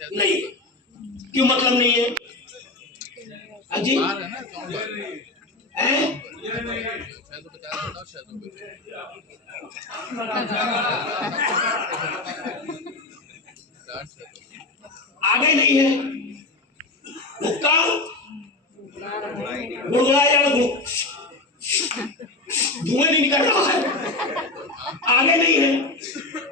नहीं। क्यों मतलब नहीं है? जी आगे नहीं है, हुक्का गुड़गुड़ाया, धुएं नहीं निकल रहा है, आगे नहीं है।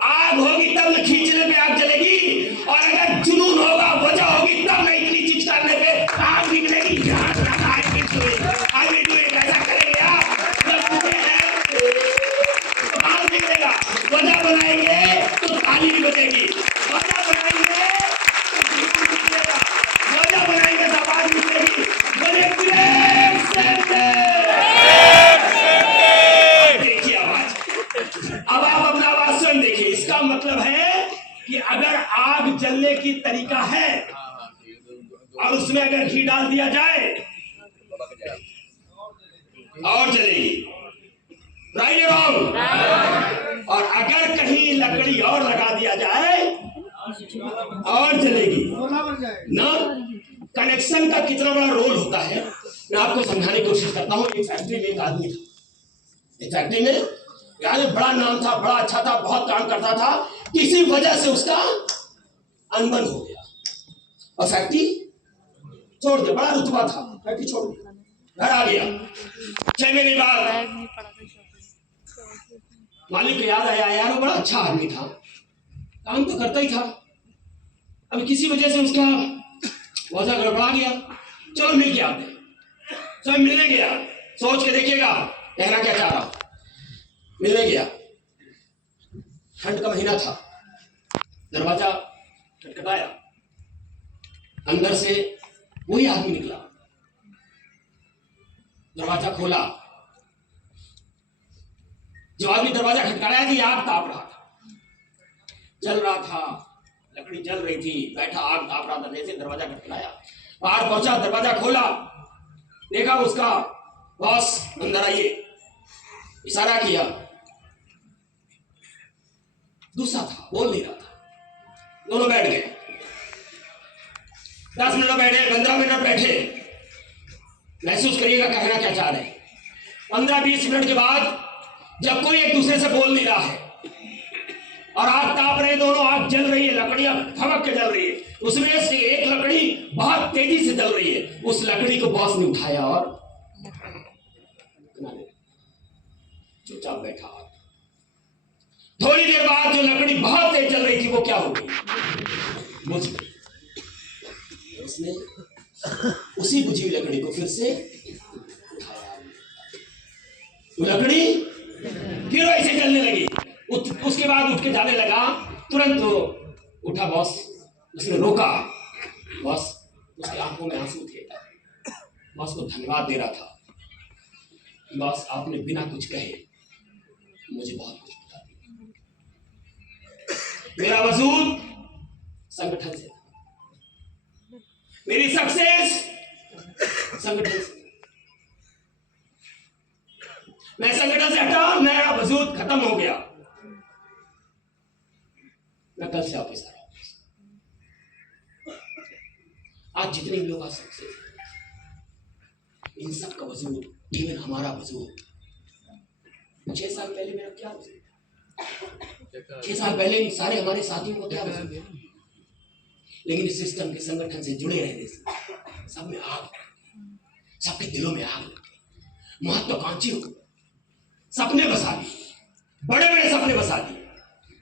आग होगी तब न खींचने पे आग जलेगी, और अगर जुनून होगा, वजह होगी तब न इतनी चीज करने पे आग निकलेगी। ऐसा करेंगे आप, जब तो आग निकलेगा। वजह बनाएंगे तो ताली भी बजेगी, वजह बनाएंगे तो जुनून निकलेगा, वजह बनाएंगे तो आवाज निकलेगी। देखिए आवाज, अब आप अपना आवाज स्वयं देखिए। इसका मतलब है कि अगर आग जलने की तरीका है और उसमें अगर घी डाल दिया जाए और जलेगी, राइट या रॉन्ग? और अगर कहीं लकड़ी और लगा दिया जाए और जलेगी ना। कनेक्शन का कितना बड़ा रोल होता है, मैं आपको समझाने की कोशिश करता हूँ। एक फैक्ट्री में एक आदमी था, एक फैक्ट्री में यानी बड़ा नाम था, बड़ा अच्छा था, बहुत काम करता था। किसी वजह से उसका अनबन हो गया और फैक्ट्री छोड़ दिया। बड़ा रुतबा था, फैक्ट्री छोड़ दिया, घर आ गया। 6 महीने बाद मालिक को याद आया, यार वो बड़ा अच्छा आदमी था, काम तो करता ही था, अब किसी वजह से उसका वजह गड़बड़ा गया, चलो मिल के आते। चलो मिलने गया, सोच के देखिएगा कहना क्या चाह रहा। मिलने गया, ठंड का महीना था, दरवाजा खटखटाया, अंदर से वही आदमी निकला, दरवाजा खोला। जो आदमी दरवाजा खटखटाया थी, आग ताप रहा था, जल रहा था, लकड़ी जल रही थी, बैठा आग ताप रहा था। जैसे दरवाजा खटखटाया, बाहर पहुंचा, दरवाजा खोला, देखा उसका बॉस अंदर आइए, इशारा किया। दूसरा था, बोल नहीं रहा था। दोनों बैठ गए, 10 मिनट बैठे, 15 मिनट बैठे, महसूस करिएगा कहना क्या चाह रहे हैं। 15-20 मिनट के बाद जब कोई एक दूसरे से बोल नहीं रहा है और आग ताप रहे, दोनों आग जल रही है, लकड़ियां धमक के जल रही है, उसमें से एक लकड़ी बहुत तेजी से जल रही है। उस लकड़ी को बॉस ने उठाया और चुपचाप बैठा। थोड़ी देर बाद जो लकड़ी बहुत तेज जल रही थी वो क्या हो गई, बुझ गई। उसने उसी बुझी हुई लकड़ी को फिर से उठाया, वो लकड़ी फिर वैसे जलने लगी। उसके बाद उठ के जाने लगा, तुरंत उठा बॉस, उसने रोका। बॉस, उसकी आंखों में आंसू थे, बॉस को धन्यवाद दे रहा था। बॉस, आपने बिना कुछ कहे मुझे बहुत कुछ बता दिया। मेरा वजूद संगठन से, मेरी सक्सेस संगठन से, मैं संगठन से हटा, मेरा वजूद खत्म हो गया, मैं कल से ऑफिस आ रहा हूं। आज जितने लोग आ सकते इन सब का वजूद, इवन हमारा वजूद 6 साल पहले मेरा क्या वजूद था, 6 साल पहले इन सारे हमारे साथियों का क्या वजूद था। लेकिन इस सिस्टम के संगठन से जुड़े रहने से सब में आग, सबके दिलों में आग लग गई। महत्वाकांक्षी हो, सपने बसा लिए, बड़े बड़े सपने बसा लिए,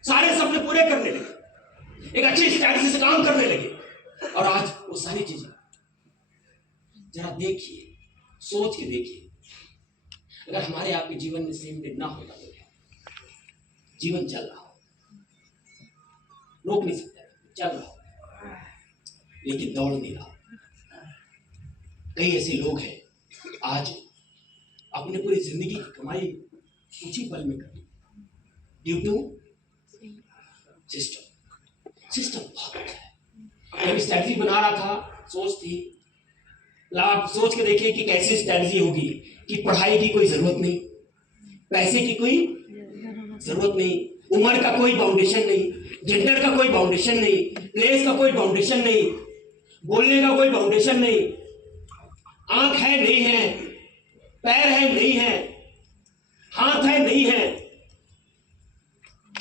सारे सपने पूरे करने लगे, एक अच्छी स्ट्रैटेजी से काम करने लगे। और आज वो सारी चीजें जरा देखिए, सोच के देखिए, अगर हमारे आपके जीवन में सेम डे ना होता तो क्या, जीवन चल रहा हो, रोक नहीं सकता, चल रहा हो, लेकिन दौड़ नहीं रहा। कई ऐसे लोग हैं आज अपने पूरी जिंदगी की कमाई कुछ ही पल में कर ड्यू टू सिस्टम बहुत अच्छा है। जब स्ट्रैटेजी बना रहा था, सोच थी, आप सोच के देखिए कि कैसी स्ट्रैटेजी होगी कि पढ़ाई की कोई जरूरत नहीं, पैसे की कोई जरूरत नहीं, उम्र का कोई बाउंडेशन नहीं, जेंडर का कोई बाउंडेशन नहीं, प्लेस का कोई बाउंडेशन नहीं, बोलने का कोई बाउंडेशन नहीं, आंख है नहीं है, पैर है नहीं है, हाथ है नहीं है,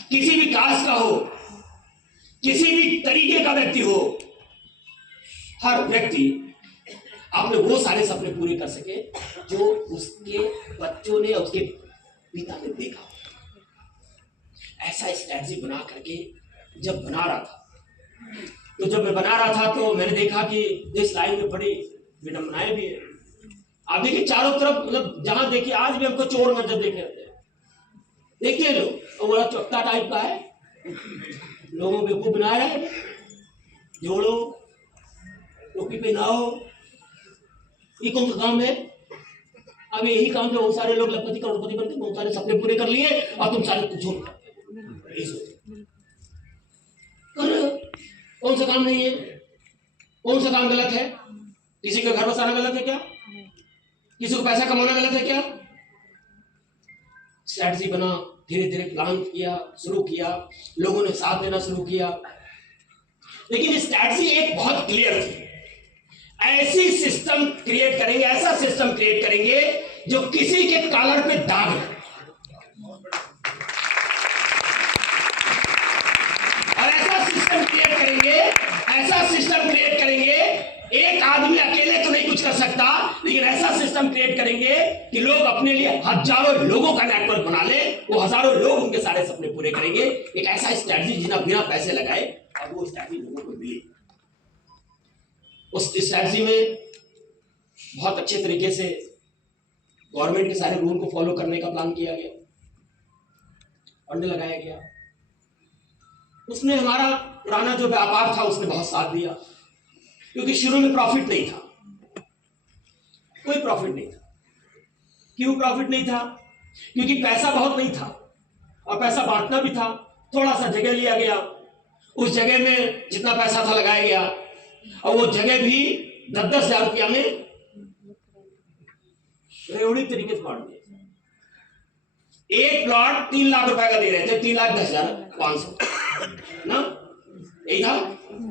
किसी भी कास्ट का हो, किसी भी तरीके का व्यक्ति हो, हर व्यक्ति अपने वो सारे सपने पूरे कर सके जो उसके बच्चों ने, उसके पिता ने देखा। ऐसा स्ट्रैटेजी बना करके जब बना रहा था, तो जब मैं बना रहा था तो मैंने देखा कि इस लाइन में बड़ी विडंबनाएं भी है। आप देखिए चारों तरफ, मतलब जहां देखिए आज भी हमको चोर मंजर देखे रहते हैं, देखते हैं लोग, तो बड़ा चौकता टाइप का है, लोगों को बेवकूफ बना रहा है, जोड़ो, टोपी पहनाओ, ये कौन सा काम है? अब यही काम जो बहुत सारे लोग लखपति करोड़पति बनते, बहुत सारे सपने पूरे कर लिए और तुम सारे कुछ कौन सा काम नहीं है? कौन सा काम गलत है? किसी का घर बसाना गलत है क्या? किसी को पैसा कमाना गलत है क्या? स्ट्रैटेजी बना, धीरे धीरे प्लान किया, शुरू किया, लोगों ने साथ देना शुरू किया, लेकिन स्ट्रैटेजी एक बहुत क्लियर थी। ऐसी सिस्टम क्रिएट करेंगे, ऐसा सिस्टम क्रिएट करेंगे जो किसी के कॉलर पे दाग है, और ऐसा सिस्टम क्रिएट करेंगे, ऐसा सिस्टम क्रिएट करेंगे, एक आदमी अकेले तो नहीं कुछ कर सकता, लेकिन ऐसा सिस्टम क्रिएट करेंगे कि लोग अपने लिए हजारों लोगों का नेटवर्क बना ले, वो हजारों लोग उनके सारे सपने पूरे करेंगे। एक ऐसा स्ट्रैटेजी जिन्हें बिना पैसे लगाए अब वो स्ट्रैटेजी लोगों को मिली। उस स्ट्रैटेजी में बहुत अच्छे तरीके से गवर्नमेंट के सारे रूल को फॉलो करने का प्लान किया गया, फंड लगाया गया। उसने हमारा पुराना जो व्यापार था उसने बहुत साथ दिया, क्योंकि शुरू में प्रॉफिट नहीं था, कोई प्रॉफिट नहीं था। क्यों प्रॉफिट नहीं था? क्योंकि पैसा बहुत नहीं था और पैसा बांटना भी था। थोड़ा सा जगह लिया गया, उस जगह में जितना पैसा था लगाया गया, और वो जगह भी 10-10 हजार रुपया में रेवड़ी तरीके से बांट दिया। एक प्लॉट 3 लाख रुपए का दे रहे थे, 3,10,500 ना, यही था।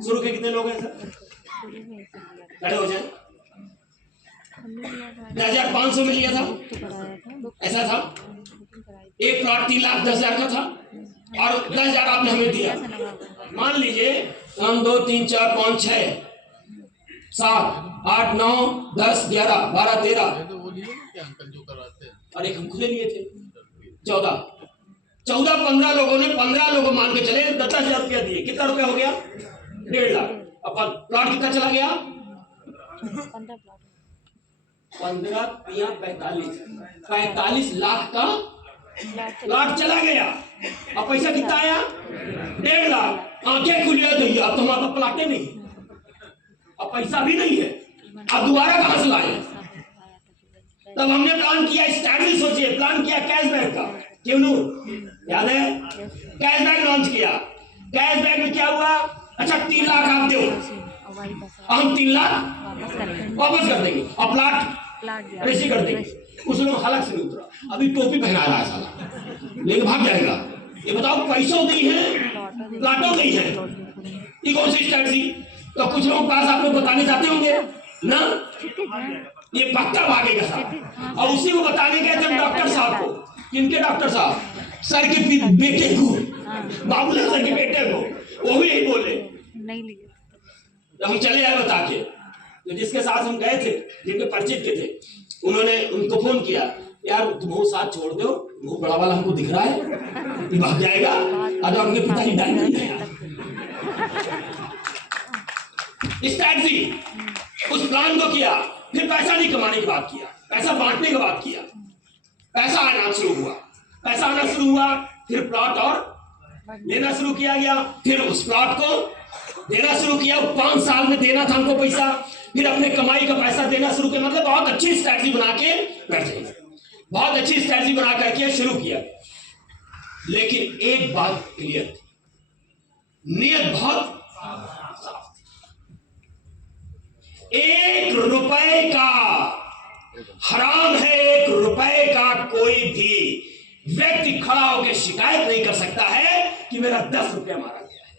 शुरू के कितने लोग हैं सर? खड़े हो जाए। 10,500 में लिया था, ऐसा था। एक प्लॉट 3,10,000 का था और 10,000 आपने हमें दिया। मान लीजिए हम 2, 3, 4, 5, 6, 7, 8, 9, 10, 11, 12, 13 और एक हम खुदे लिए थे 14, 15 लोगों ने 15 लोगों मान के चले 10,000 रुपया दिए। कितना रुपया हो गया? 1.5 लाख। अब प्लॉट कितना चला गया? 15 या 45 लाख का प्लॉट चला गया। अब पैसा कितना आया? 1.5 लाख। आंखें खुली है भैया, अब तुम्हारा प्लॉटे नहीं, अब पैसा भी नहीं है, अब दोबारा कहां से लाए? तब हमने प्लान किया, स्ट्रैटेजी सोचिए, प्लान किया कैशबैक का। क्यों याद है? कैशबैक लॉन्च किया। कैशबैक में क्या हुआ? अच्छा 3 लाख आप दो, हम 3 लाख वापस कर देंगे और प्लाट ऐसे कर देंगे। उस लोग हलक से नहीं उतरा, अभी टोपी पहना रहा है साला, लेकिन भाग जाएगा। ये बताओ पैसों नहीं है, प्लाटों नहीं है, ये कौन सी स्ट्रैटेजी? तो कुछ लोग पास आप लोग बताने जाते होंगे ना, ये पक्का भागेगा साहब। और उसी को बताने गए थे डॉक्टर साहब को। किनके डॉक्टर साहब? सर के बेटे को, बाबूलाल सर के बेटे को। वो भी यही बोले, तो हम चले आए बता के। तो जिसके साथ हम गए थे, जिनके परिचित के थे, उन्होंने उनको फोन किया, यार तुम वो साथ छोड़ दो, वो बड़ा वाला हमको दिख रहा है, ये भाग जाएगा। आज उनके पिताजी डाल नहीं गया। स्ट्रैटेजी, उस प्लान को किया, फिर पैसा नहीं कमाने की बात किया, पैसा बांटने की बात किया। पैसा आना शुरू हुआ, पैसा आना शुरू हुआ, फिर प्लॉट और लेना शुरू किया गया। फिर उस प्लॉट को देना शुरू किया, 5 साल में देना था हमको पैसा, फिर अपने कमाई का पैसा देना शुरू किया। मतलब बहुत अच्छी स्ट्रैटेजी बना के बैठे, बहुत अच्छी स्ट्रैटेजी बना करके शुरू किया। लेकिन एक बात क्लियर थी, नियत बहुत साफ थी। 1 रुपए का हराम है, 1 रुपए का कोई भी व्यक्ति खड़ा होकर शिकायत नहीं कर सकता है कि मेरा 10 रुपया मारा गया है।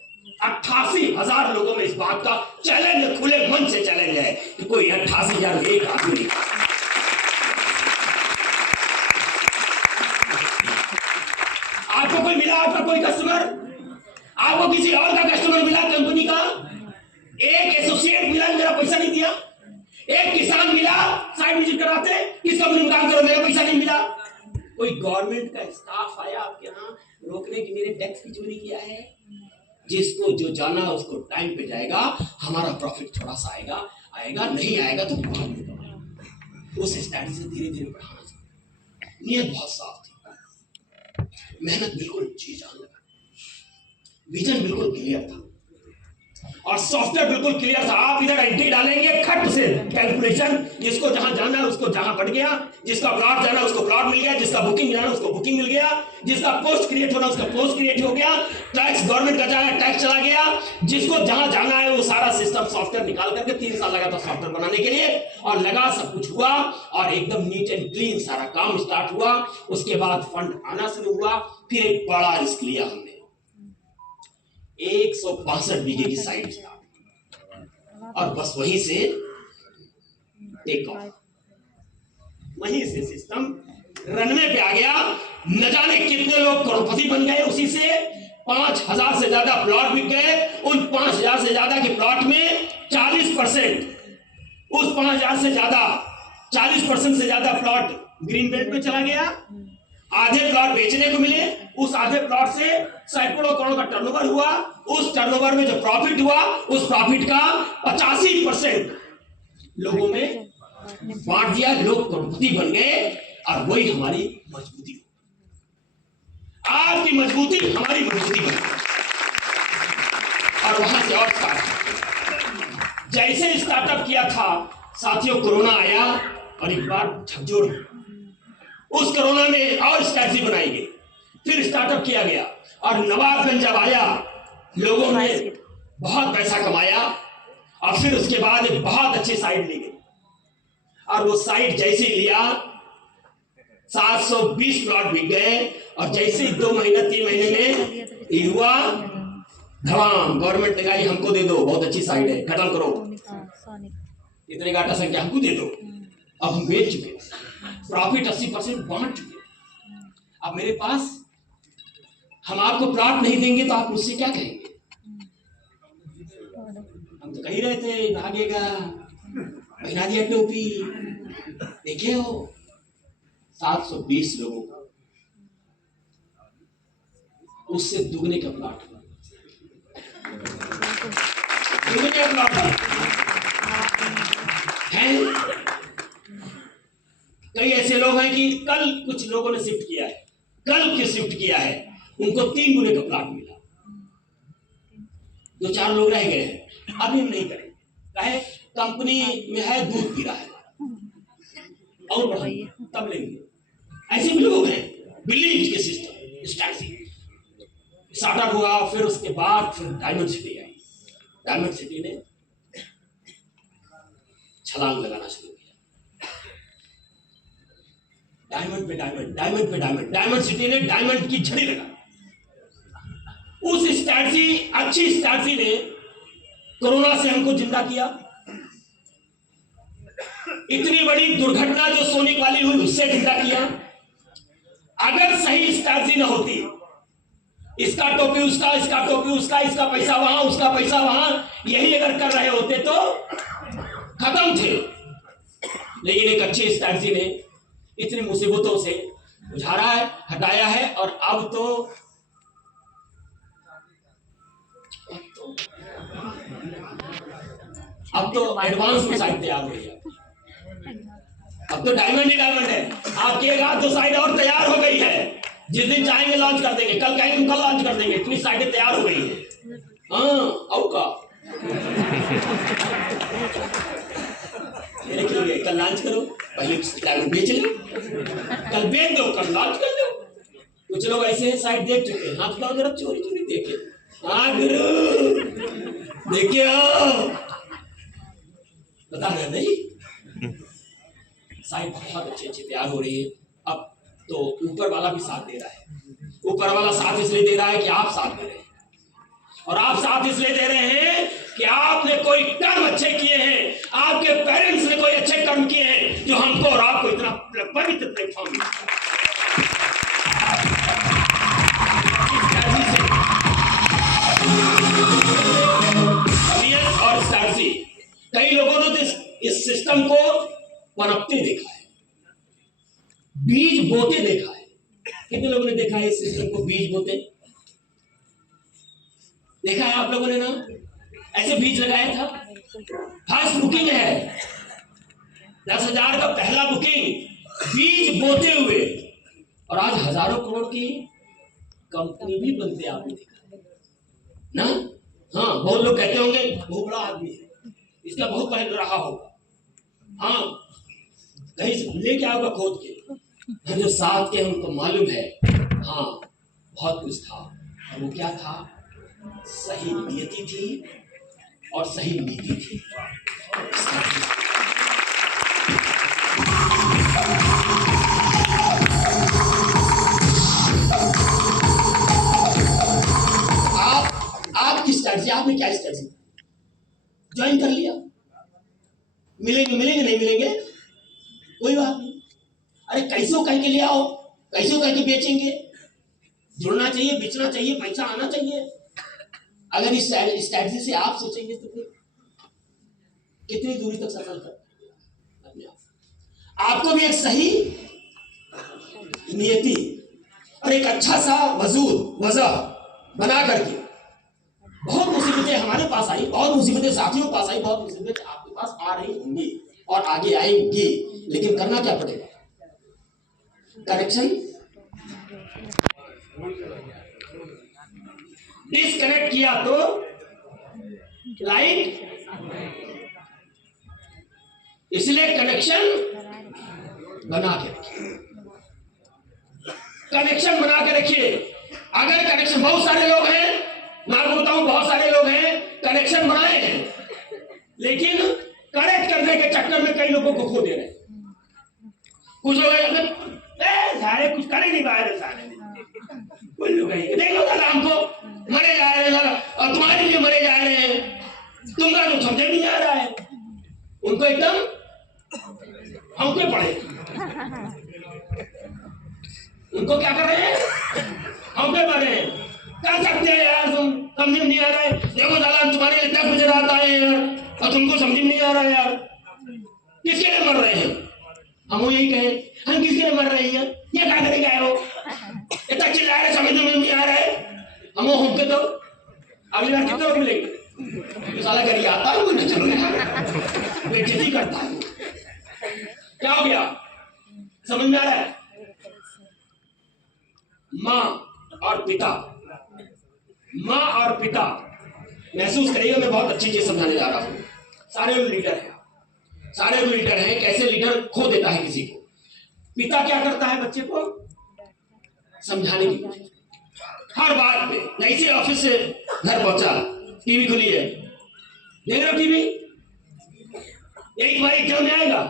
88,000 लोगों में इस बात का चैलेंज, खुले मन से चैलेंज है कि कोई 88,000 एक आदमी आपको कोई मिला, आपका कोई कस्टमर, आपको किसी और का कस्टमर मिला कंपनी का, एक एसोसिएट मिला मेरा पैसा नहीं दिया, एक किसान मिला साइट विजिट कराते किस कंपनी में काम करो मेरा पैसा नहीं मिला, कोई गवर्नमेंट का स्टाफ आया आपके यहाँ रोकने की मेरे टैक्स की चोरी किया है। जिसको जो जाना उसको टाइम पे जाएगा, हमारा प्रॉफिट थोड़ा सा आएगा, नहीं आएगा तो बाद में कमाएगा। उस स्टैंड से धीरे धीरे बढ़ाना चाहिए। नियत बहुत साफ थी, मेहनत बिल्कुल जी जान लगा, विजन बिल्कुल क्लियर था और सॉफ्टवेयर बिल्कुल क्लियर था। आप इधर एंट्री डालेंगे खट से कैलकुलेशन, जिसको जहां जाना है उसको जहां बढ़ गया, जिसका प्लॉट जाना उसको प्लॉट मिल गया, जिसका बुकिंग जाना उसको बुकिंग मिल गया, जिसका पोस्ट क्रिएट होना उसका पोस्ट क्रिएट हो गया, टैक्स गवर्नमेंट का जाना टैक्स चला गया, जिसको जहां जाना है वो सारा सिस्टम सॉफ्टवेयर निकाल करके 3 साल लगा था सॉफ्टवेयर बनाने के लिए और लगा, सब कुछ हुआ और एकदम नीट एंड क्लीन सारा काम स्टार्ट हुआ। उसके बाद फंड आना शुरू हुआ। फिर एक बड़ा रिस्क लिया हमने, 162 बीघे की साइट और बस वहीं से टेक ऑफ, वहीं से सिस्टम रनवे पे आ गया। न जाने कितने लोग करोड़पति बन गए उसी से। 5,000 से ज्यादा प्लॉट बिक गए। उन 5,000 से ज्यादा के प्लॉट में 40%, उस 5,000 से ज्यादा 40% से ज्यादा प्लॉट ग्रीन बेल्ट में चला गया। आधे प्लॉट बेचने को मिले, उस आधे प्लॉट से सैकड़ों करोड़ का टर्नओवर हुआ। उस टर्नओवर में जो प्रॉफिट हुआ उस प्रॉफिट का 85% लोगों में बांट दिया, लोग करोड़पति बन गए और वही हमारी मजबूती। आपकी मजबूती हमारी मजबूती बन गई और वहां से और स्टार्ट। जैसे स्टार्टअप किया था साथियों, कोरोना आया और एक बार झकझोर। उस कोरोना में और स्ट्रैटेजी बनाई गई, फिर स्टार्टअप किया गया और नवाबगंज जब आया लोगों ने बहुत पैसा कमाया और फिर उसके बाद एक बहुत अच्छी साइट ली गई और वो साइट जैसे लिया 720 प्लॉट बिक गए और जैसे ही 2 महीना 3 महीने में ये हुआ धड़ाम, गवर्नमेंट ने कहा हमको दे दो, बहुत अच्छी साइट है, खत्म करो, इतने गाटा संख्या हमको दे दो। अब हम बेच चुके, प्रॉफिट 80% बांट चुके। अब मेरे पास, हम आपको प्लॉट नहीं देंगे तो आप मुझसे क्या कहेंगे? हम तो कही रहे थे भागेगा, पहना दिया टोपी। देखिए हो 720 लोगों का, उससे दुगने का प्लॉट, दुगने का प्लॉट है। कई ऐसे लोग हैं कि कल कुछ लोगों ने शिफ्ट किया है, कल के शिफ्ट किया है, उनको 3 गुने का प्लॉट मिला। 2-4 लोग रह गए हैं, अभी हम नहीं करेंगे, कहे कंपनी में है, दूध पी रहा है और बढ़ाइए तब लेंगे। ऐसे भी लोग हैं, बिलीव के सिस्टम स्ट्रैटेजी स्टार्टअप हुआ। फिर उसके बाद फिर डायमंड सिटी आई। डायमंड सिटी ने छलांग लगाना शुरू किया, डायमंड पे डायमंड, डायमंड पे डायमंड। डायमंड सिटी ने डायमंड की झड़ी लगा। उस स्ट्रैटेजी, अच्छी स्ट्रैटेजी ने कोरोना से हमको जिंदा किया। इतनी बड़ी दुर्घटना जो सोनिक वाली हुई उससे जिंदा किया। अगर सही स्ट्रैटेजी न होती, इसका टोपी उसका, इसका टोपी उसका, इसका पैसा वहां, उसका पैसा वहां, यही अगर कर रहे होते तो खत्म थे। लेकिन एक अच्छी स्ट्रैटेजी ने इतनी मुसीबतों से उजारा है, हटाया है और अब तो एडवांस में साइट तैयार हो गई है। अब तो डायमंड ही डायमंड है। आपकी एक आध 2 साइट और तैयार हो गई है, जिस दिन चाहेंगे लॉन्च कर देंगे, कल कहेंगे कल लॉन्च कर देंगे, इतनी साइटें तैयार हो गई है। हाँ और का कल लॉन्च करो, पहले डायमंड बेच लो, कल बेच दो, कल लॉन्च कर दो। कुछ लोग ऐसे हैं साइट देख चुके हैं, हाथ लाओ जरा, चोरी चोरी देखे। हाँ गुरु देखिए बता रहे नहीं, साइट बहुत अच्छी अच्छी तैयार हो रही है। अब तो ऊपर वाला भी साथ दे रहा है। ऊपर वाला साथ इसलिए दे रहा है कि आप साथ दे रहे हैं। और आप साथ इसलिए दे रहे हैं कि आपने कोई कर्म अच्छे किए हैं, आपके पेरेंट्स ने कोई अच्छे कर्म किए हैं जो हमको और आपको इतना पवित्र प्लेटफॉर्म मिला। और स्ट्रैटेजी कई लोगों ने तो इस सिस्टम को पनपते देखा है, बीज बोते देखा है। कितने लोगों ने देखा है इस सिस्टम को बीज बोते? देखा है आप लोगों ने ना? ऐसे बीज लगाया था। फर्स्ट बुकिंग है 10,000 का पहला बुकिंग बीज बोते हुए, और आज हजारों करोड़ की कंपनी भी बनते आपने देखा ना? हाँ, बहुत लोग कहते होंगे बहुत बड़ा आदमी है, इसका बहुत पहले रहा होगा। हाँ, कहीं से लेके आओगे खोद के, जो साथ के उनको मालूम है। हाँ, बहुत कुछ था, और वो क्या था? सही नियति थी और सही नीति थी। आपकी स्ट्रैटेजी, आपने क्या स्ट्रैटेजी ज्वाइन कर लिया? मिलेंगे नहीं मिलेंगे कोई बात नहीं, अरे कैसे कह के ले आओ, कैसे कह के बेचेंगे। जुड़ना चाहिए, बेचना चाहिए, पैसा आना चाहिए। अगर इस स्ट्रैटेजी से आप सोचेंगे तो फिर कितनी दूरी तक सफल कर अपने आप। आपको भी एक सही नियति और एक अच्छा सा वजह बना करके, बहुत मुसीबतें हमारे पास आई, बहुत मुसीबतें साथियों के पास आई, बहुत मुसीबतें आपके पास आ रही होंगी और आगे आएंगी, लेकिन करना क्या पड़ेगा? कनेक्शन डिस्कनेक्ट किया तो लाइट, इसलिए कनेक्शन बना के रखिए, कनेक्शन बना के रखिए। अगर कनेक्शन, बहुत सारे लोग हैं, मैं आपको बताऊं, बहुत सारे लोग हैं कनेक्शन बनाए हैं, लेकिन कनेक्ट करने के चक्कर में कई लोगों को खो दे रहे हैं। कुछ लोग सारे कुछ कर ही नहीं पा रहे, सारे कुछ लोग देखो दादा हमको मरे जा रहे हैं और तुम्हारे लिए मरे जा रहे हैं, तुमका तो समझ नहीं आ रहा है। उनको एकदम हमके पड़े, उनको क्या कर रहे हैं? हमके पड़े। कर सकते हैं यार, तुम समझ नहीं आ रहा है। देखो दादा तुम्हारे लिए 10 बजे रात आए यार और तुमको समझ नहीं आ रहा है यार, किसके लिए मर रहे हैं? हम यही कहे, हम किसके लिए मर रहे हैं? ये क्या करेंगे यार, वो इतना चिल्ला रहे, समझ में नहीं आ रहा है। हम होके तो अगली बार कितने लोग मिलेंगे? साला करिए आता है, मुझे चलो बेइज्जती करता है। क्या हो गया? समझ में आ रहा है? माँ और पिता महसूस करिएगा, मैं बहुत अच्छी चीज समझाने जा रहा हूँ। सारे लोग लीडर हैं, कैसे लीडर खो देता है किसी को। पिता क्या करता है? बच्चे को समझाने की कोशिश, हर बात पे। जैसे ऑफिस से घर पहुंचा, टीवी खुली है, देख रहे हो टीवी, यही तुम्हारी एग्जाम में आएगा,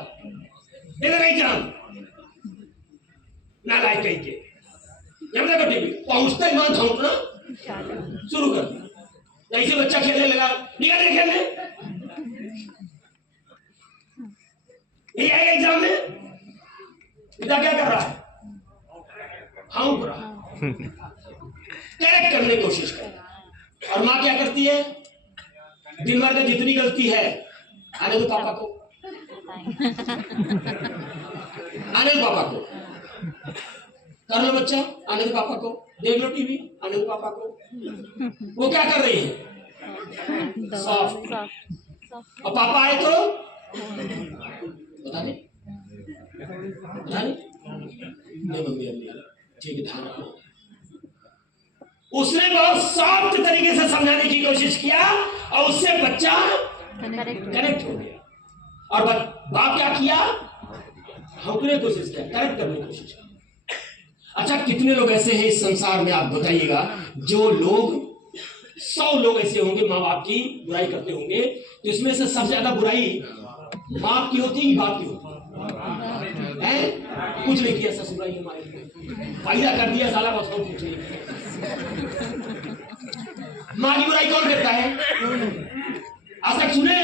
देख रहे एग्जाम ना लाइक कहीं के, जब देखो टीवी, पहुंचता ही वहां धौंकना शुरू कर दिया। जैसे बच्चा खेलने लगा, निकल खेलने, यही आएगा एग्जाम में। पिता क्या कर रहा है? हाँक रहा है, करेक्ट करने की कोशिश कर। और माँ क्या करती है? दिन भर में जितनी गलती है आने दो पापा को, आने दो पापा को, कर लो बच्चा, आने दो पापा को, देख लो टीवी, आने दो पापा को। वो क्या कर रही है? सॉफ्ट। और पापा आए तो बता दे, मम्मी ठीक है, ध्यान रखो। उसने बहुत सॉफ्ट तरीके से समझाने की कोशिश किया और उससे बच्चा कनेक्ट हो गया। और बाप क्या किया? हौकने की कोशिश किया, करेक्ट करने की कोशिश की। अच्छा, कितने लोग ऐसे हैं इस संसार में, आप बताइएगा, जो लोग 100 लोग ऐसे होंगे माँ बाप की बुराई करते होंगे, तो इसमें से सबसे ज्यादा बुराई बाप की होती है, बाप की होती है? कुछ नहीं किया ससुराई हमारे, फायदा कर दिया साला, बस और कुछ नहीं। माँ की बुराई कौन करता है? आज तक सुने?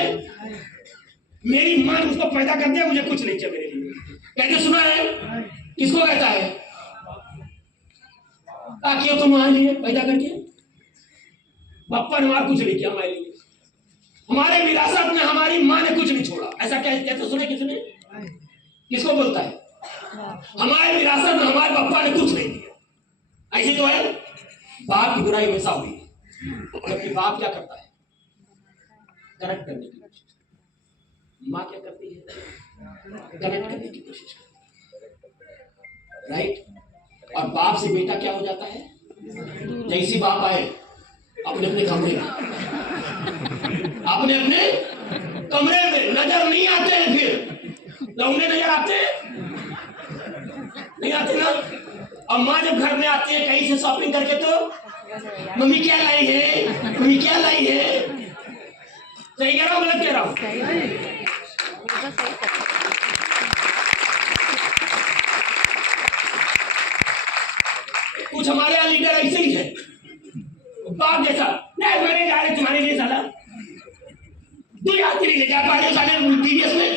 मेरी माँ ने उसको पैदा कर दिया, मुझे कुछ नहीं चाहिए मेरे लिए, कहते सुना है? किसको कहता है? ताकि तुम्हारे लिए पैदा करके पप्पा ने हमारा कुछ नहीं किया हमारे लिए, हमारे विरासत में हमारी माँ ने कुछ नहीं छोड़ा। ऐसा कहते सुने किसने? किसको बोलता है? हमारे विरासत में हमारे पापा ने कुछ नहीं दिया। ऐसे तो है। बाप की बुराई हमेशा हुई, जबकि बाप क्या करता है? करेक्ट करने की कोशिश करता है। माँ क्या करती है? करेक्ट करने की कोशिश करती है। राइट? और बाप से बेटा क्या हो जाता है? जैसी बाप आए अपने अपने कमरे में, अपने अपने कमरे में नजर नहीं आते हैं, फिर लौंडे नजर आते नहीं आते ना। और माँ जब घर में आती है कहीं से शॉपिंग करके, तो मम्मी क्या लाई है, मम्मी क्या लाई है? सही कह रहा हूँ गलत कह रहा हूँ? कुछ हमारे यहाँ लीडर ऐसे ही है, बाप जैसा। नहीं मैंने जा रहे तुम्हारे लिए साला, तू याद नहीं ले जा पा रहे साले टीवीएस में,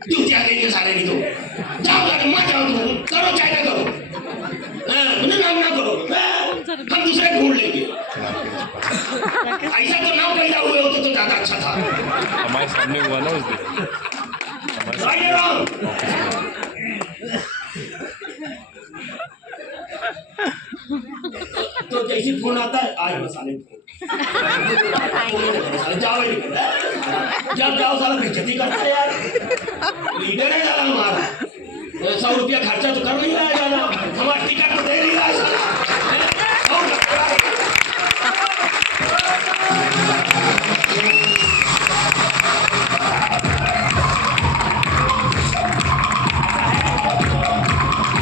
तू क्या करेंगे साले? नहीं तो जाओ साले, मत जाओ, तुम करो चाहे ना करो, नाम ना करो, हम दूसरे ढूंढ लेंगे। ऐसा तो नाम पैदा हुए होते तो ज्यादा अच्छा था। हमारे सामने हुआ ना उस दिन। तो जैसे फोन आता है, आज मसाले जाओ जब जाओ साला बेइज्जती करता है यार। लीडर है साला हमारा, 100 रुपया खर्चा तो कर नहीं रहा है ज्यादा, हमारा टिकट तो दे नहीं रहा है साला।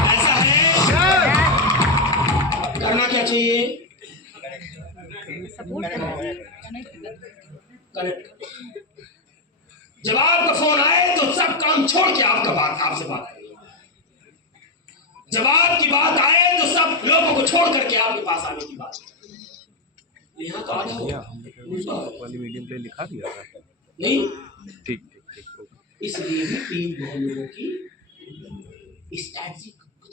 ऐसा है, करना क्या चाहिए? करेक्ट। जब आपका फोन आए तो सब काम छोड़ के आपसे बात करिए। जब आपकी बात आए तो सब लोगों को छोड़ करके आपके पास आने की बात। यहाँ तो आज वाली मीडियम प्ले लिखा दिया था नहीं? ठीक ठीक ठीक। इसलिए भी 3 लोगों की स्ट्रैटेजी कुछ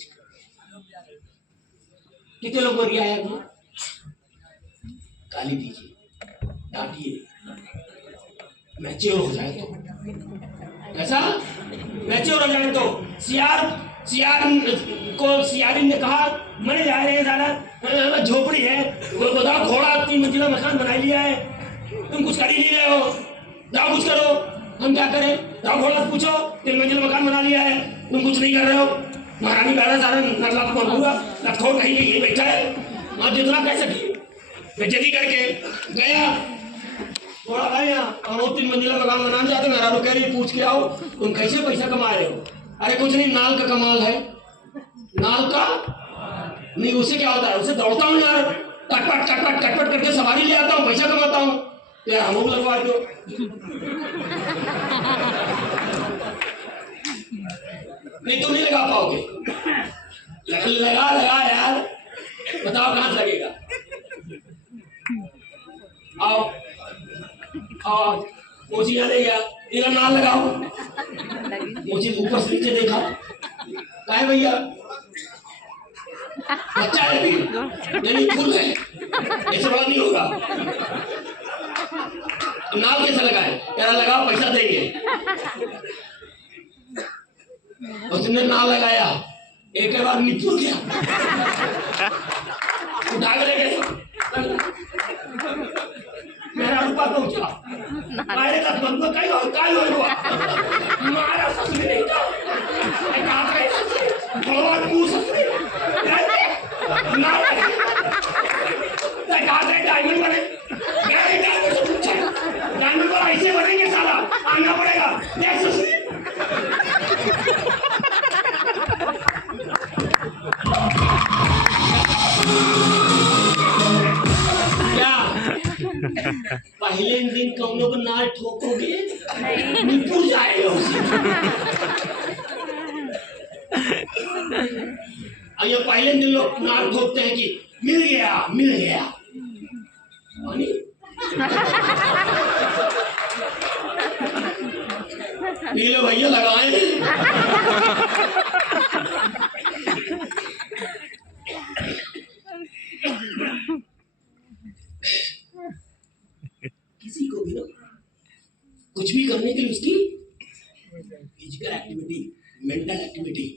कितने लोग को रियाया है? गाली दीजिए, डांटिए, मैच्योर हो जाए तो। कैसा? मैच्योर हो जाए तो। सियारी ने कहा मरे जा रहे हैं साला, झोपड़ी है, बताओ घोड़ा 3 मंजिला मकान बना लिया है, तुम कुछ कर ही नहीं रहे हो, जाओ कुछ करो। हम क्या करें? जाओ घोड़ा से पूछो, 3 मंजिला मकान बना लिया है, तुम कुछ नहीं कर रहे हो। महारानी बैठा सारा नगला कौन होगा, लखोर कहीं यही बैठा है, और जितना कह सकिए बेइज्जती करके गया। थोड़ा भाई हम 3 मंजिला मकान बनाना चाहते, मेरा कह रही पूछ के आओ तुम कैसे पैसा कमा रहे हो। अरे कुछ नहीं, नाल का कमाल है। नाल का नहीं, उससे क्या होता है? उससे दौड़ता हूँ यार, कटपट करके सवारी ले आता हूँ, पैसा कमाता हूँ यार। हम लगवा दो, नहीं तुम नहीं लगा पाओगे। लगा यार, बताओ कहाँ से लगेगा? आओ मोची यहाँ ले गया, इधर नाल लगाओ। मोची ऊपर से नीचे देखा, क्या है भैया? बच्चा है भी नहीं, फूल है, ऐसे बड़ा नहीं होगा। नाल कैसे लगाए? यार लगाओ, पैसा देंगे। उसने नाल लगाया, एक बार निपुर गया, उठा के लेके मेरा रुपया पहुंचा। अरे तक बंदो कहीं और काय होगा, मारा ससुर नहीं था, कहाँ गए भगवान मुँह ससुर ना कहाँ गए? डायमंड बने, डायमंड से पूछा, डायमंड को ऐसे बनेंगे साला, आना पड़ेगा। देख ससुर पहले दिन कौनों को नाल ठोकोगे निपुर जाएगा उसे। ये पहले दिन लोग नाल ठोकते हैं कि मिल गया। पानी पी लो भैया, लगाए। किसी को भी ना कुछ भी करने के लिए उसकी फिजिकल एक्टिविटी, मेंटल एक्टिविटी,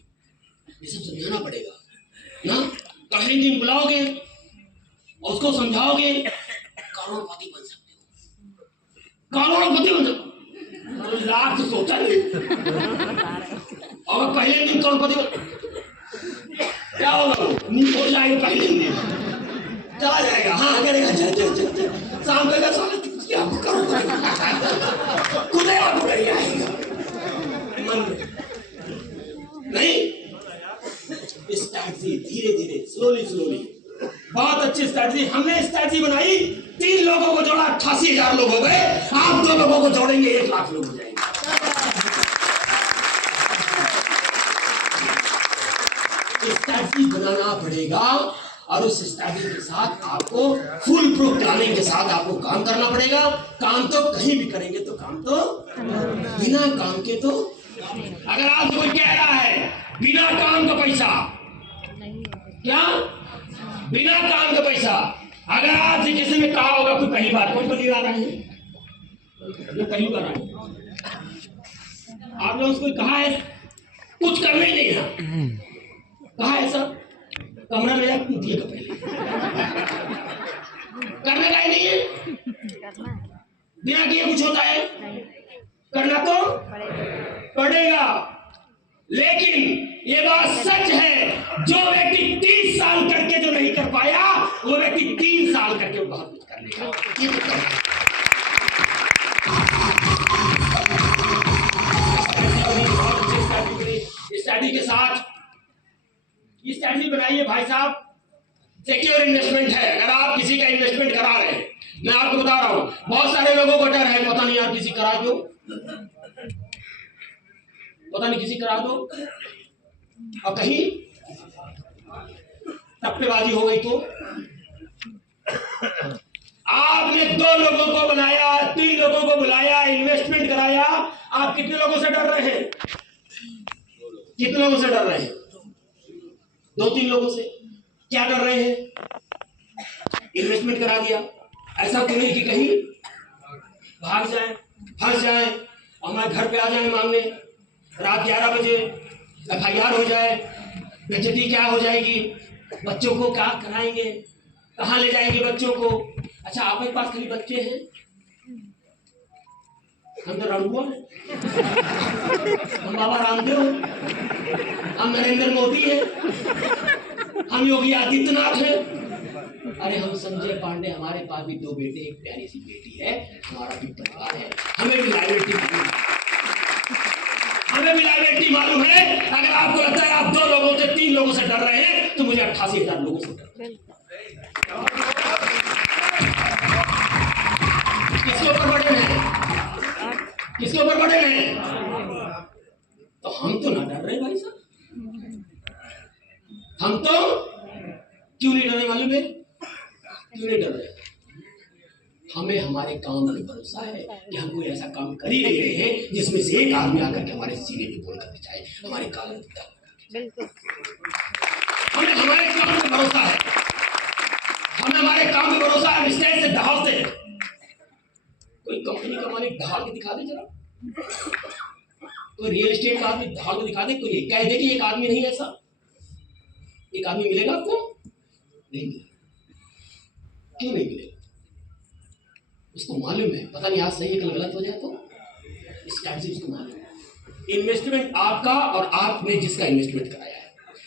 ये सब समझाना पड़ेगा ना। कहीं दिन बुलाओगे और उसको समझाओगे, करोड़पति बन सकते हो, करोड़पति बन सकते हो। लाख तो सोचा नहीं, और पहले दिन करोड़पति क्या होगा, नींद हो जाएगा, पहले दिन चला जाएगा। हाँ करेगा, शाम तक साले नहीं। स्ट्रैटेजी धीरे धीरे, स्लोली स्लोली, बहुत अच्छी स्ट्रैटेजी। हमने स्ट्रैटेजी बनाई, 3 लोगों को जोड़ा 88,000 लोग हो गए। आप 2 लोगों को जोड़ेंगे 1 लाख लोग हो जाएंगे। स्ट्रैटेजी बनाना पड़ेगा और उस स्ट्रैटेजी के साथ आपको फुल प्रूफ प्लानिंग के साथ आपको काम करना पड़ेगा। काम तो कहीं भी करेंगे तो काम तो बिना काम के तो, अगर आज कोई कह रहा है बिना काम का पैसा, क्या बिना काम का पैसा, अगर आज किसी ने कहा होगा, कोई पहली बार, कौन पहली बार आए हैं, जो पहली बार आए, आपने उसको कहा है कुछ करना ही नहीं है, कहा है सर कमरा में जाकर पूछिएगा, पहले करने का ही नहीं है, बिना किए कुछ होता है, करना तो पड़ेगा। लेकिन ये बात सच है, जो व्यक्ति 30 साल करके जो नहीं कर पाया, वो व्यक्ति 3 साल करके बहुत कुछ कर लेगा। ये तो स्ट्रैटेजी के साथ ये स्ट्रैटेजी बनाइए भाई साहब। सिक्योर इन्वेस्टमेंट है। अगर आप किसी का इन्वेस्टमेंट करा रहे हैं, मैं आपको बता रहा हूं, बहुत सारे लोगों को डर है, पता नहीं यार किसी करा दो, पता नहीं किसी करा दो, और कहीं टप्पेबाजी हो गई तो। आपने 2 लोगों को बनाया, 3 लोगों को बुलाया, इन्वेस्टमेंट कराया, आप कितने लोगों से डर रहे हैं, कितने लोगों से डर रहे हैं, 2-3 लोगों से। क्या डर रहे हैं, इन्वेस्टमेंट करा दिया, ऐसा तो नहीं कि कहीं भाग जाए, फंस जाए, हमारे घर पे आ जाए मांगने, रात 11 बजे FIR हो जाए, बेइज्जती क्या हो जाएगी, बच्चों को क्या कराएंगे, कहाँ ले जाएंगे बच्चों को। अच्छा आपके पास खाली बच्चे हैं, हम तो रणुआ हैं, हम बाबा रामदेव हैं, हम नरेंद्र मोदी हैं, हम योगी आदित्यनाथ हैं। अरे हम संजय पांडे, हमारे पास भी 2 बेटे, एक प्यारी सी बेटी है, हमारा भी परिवार है, हमें भी लायबिलिटी मालूम है, हमें भी लायबिलिटी मालूम है। अगर आपको लगता है आप 2 लोगों से 3 लोगों से डर रहे हैं, तो मुझे 88,000 लोगों से डर है। किसके ऊपर बड़े हैं, किसके ऊपर बड़े हैं, तो हम तो ना डर रहे भाई साहब, हम तो क्यों नहीं डरने वाले में, क्यों नहीं डर रहे, हमें हमारे काम पर भरोसा है कि हम कोई ऐसा काम कर ही रहे हैं जिसमें से एक आदमी आकर के हमारे सीने में बोल करके जाए, हमारे कान में बिल्कुल, हमें हमारे काम पर भरोसा है, हमें हमारे काम पर भरोसा है। स्टेज से ढहालते हैं, कोई कंपनी का मालिक ढाल के दिखा दे जरा, कोई रियल एस्टेट का आदमी ढाल के दिखा दे, कोई कह दे कि एक आदमी नहीं, ऐसा एक आदमी मिलेगा आपको, नहीं मिलेगा, क्यों नहीं मिलेगा, उसको मालूम है, पता नहीं आज सही है कल गलत हो जाए तो, स्ट्रैटेजी उसको मालूम है। इन्वेस्टमेंट आपका और आपने जिसका इन्वेस्टमेंट कराया है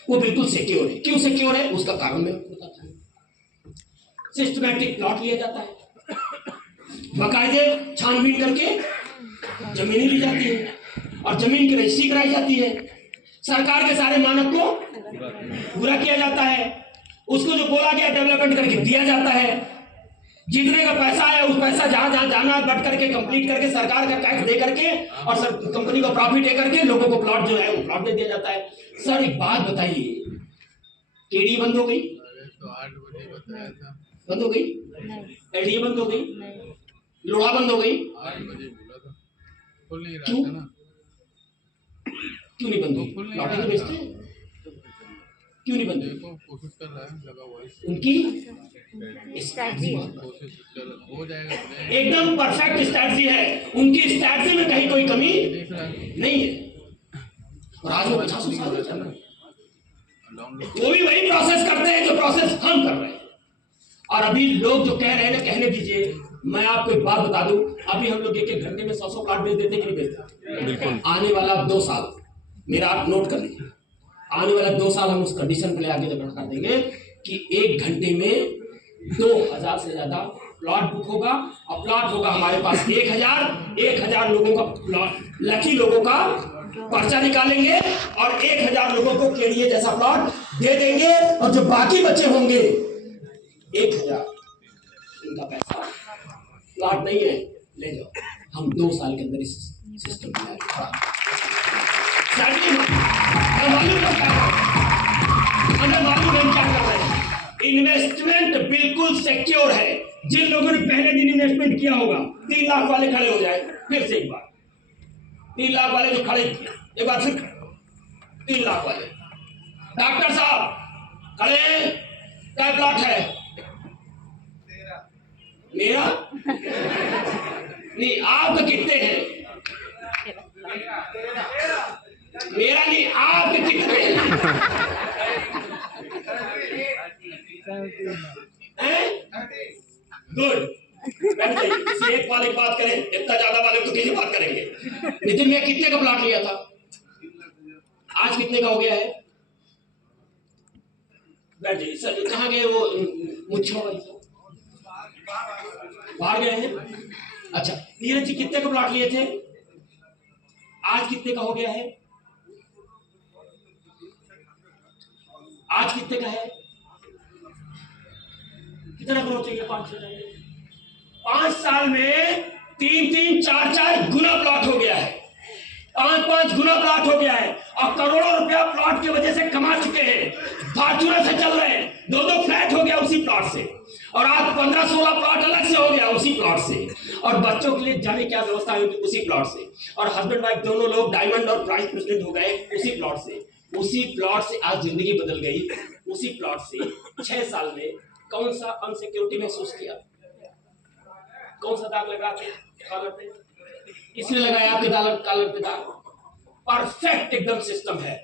वो बिल्कुल सिक्योर है। क्यों सिक्योर है, उसका कारण मैं बताता हूं। सिस्टमैटिक प्लॉट लिया जाता है, बाकायदे छानबीन करके जमीनें ली जाती है और जमीन की रजिस्ट्री कराई जाती है, सरकार के सारे मानक को पूरा किया जाता है, उसको जो बोला गया डेवलपमेंट करके दिया जाता है, जितने का पैसा है उस पैसा जहां जहां जाना कट करके कंप्लीट करके सरकार का टैक्स दे करके और सर कंपनी को प्रॉफिट दे करके लोगों को प्लॉट जो है वो प्लॉट दे दिया जाता है। सर एक बात बताइए, केडी बंद हो गई, तो 8 बजे बताया था, बंद हो गई, एलडीए बंद हो गई, लोढ़ा बंद हो गई, 8 बजे बोला था, खुल नहीं रहा क्यों? था ना। क्यों नहीं बंद हुई? खुल नहीं लॉटरी रहा तो बेचते था। हैं, क्यों नहीं बंद हुई? देखो कोशिश कर रहा है, लगा हुआ है, उनकी कोशिश हो जाएगा, बोले। एकदम परफेक्ट स्ट्रैटेजी है, उनकी स्ट्रैटेजी में कहीं कोई कमी देख रहा है नहीं है। और आज वो 50 साल में चल रहा है, डाउनलोड वो भी वही प्रोसेस करते हैं जो प्रोसेस हम कर रहे हैं। और अभी लोग जो कह रहे हैं ना, कहने दीजिए, मैं आपको एक बात बता दूं, अभी हम लोग एक घंटे में 100 प्लाट बेच देते कि नहीं बेचते? बिल्कुल। आने वाला 2 साल, मेरा आप नोट कर लीजिए, आने वाला 2 साल हम उस कंडीशन पे आगे तक कर देंगे कि 1 घंटे में 2000 से ज्यादा प्लॉट बुक होगा। और प्लॉट होगा हमारे पास 1000 लोगों का प्लॉट, लकी लोगों का पर्चा निकालेंगे और 1000 लोगों को केड़िए जैसा प्लॉट दे देंगे। और जो बाकी बच्चे होंगे 1000, इनका पैसा प्लॉट नहीं है, ले जाओ। हम 2 साल के अंदर इस सिस्टम में हमें मालूम है क्या कर रहे हैं। इन्वेस्टमेंट बिल्कुल सिक्योर है। जिन लोगों ने पहले दिन इन्वेस्टमेंट किया होगा, 3 लाख वाले खड़े हो जाए फिर से एक बार, 3 लाख वाले जो खड़े, एक बार फिर 3 लाख वाले। डॉक्टर साहब खड़े, क्या प्लॉट है? मेरा नहीं, आपके कितने हैं? मेरा नहीं, आपके कितने हैं? गुड। किसी एक वाले की बात करें, इतना ज्यादा वाले तो किसी बात करेंगे। नितिन ने कितने का प्लॉट लिया था? आज कितने का हो गया है? बैठ जाइए सर। कहाँ गए वो मुच्छा वाली? बाहर गए हैं। अच्छा, नीरज जी कितने का प्लॉट लिए थे? आज कितने का हो गया है? आज कितने का है? कितना ग्रोथ चाहिए? 5 साल में 3-3, 4-4 गुना प्लॉट हो गया है, 5-5 गुना प्लॉट हो गया है। और करोड़ों रुपया प्लॉट की वजह से कमा चुके हैं, फॉर्च्यूनर से चल रहे हैं, 2-2 फ्लैट हो गया उसी प्लॉट से। और आज 15-16 प्लॉट अलग से हो गया उसी प्लॉट से। और बच्चों के लिए जाने क्या व्यवस्था है उसी प्लॉट से। और हस्बैंड वाइफ दोनों लोग डायमंड और प्राइस प्रेसिडेंट हो गए उसी प्लॉट से। उसी प्लॉट से आज जिंदगी बदल गई। उसी प्लॉट से 6 साल में कौन सा अनसिक्योरिटी महसूस किया? कौन सा दाग लगा के कॉलर पे? किसने लगाया आपके कॉलर पे दाग? परफेक्ट एकदम सिस्टम है,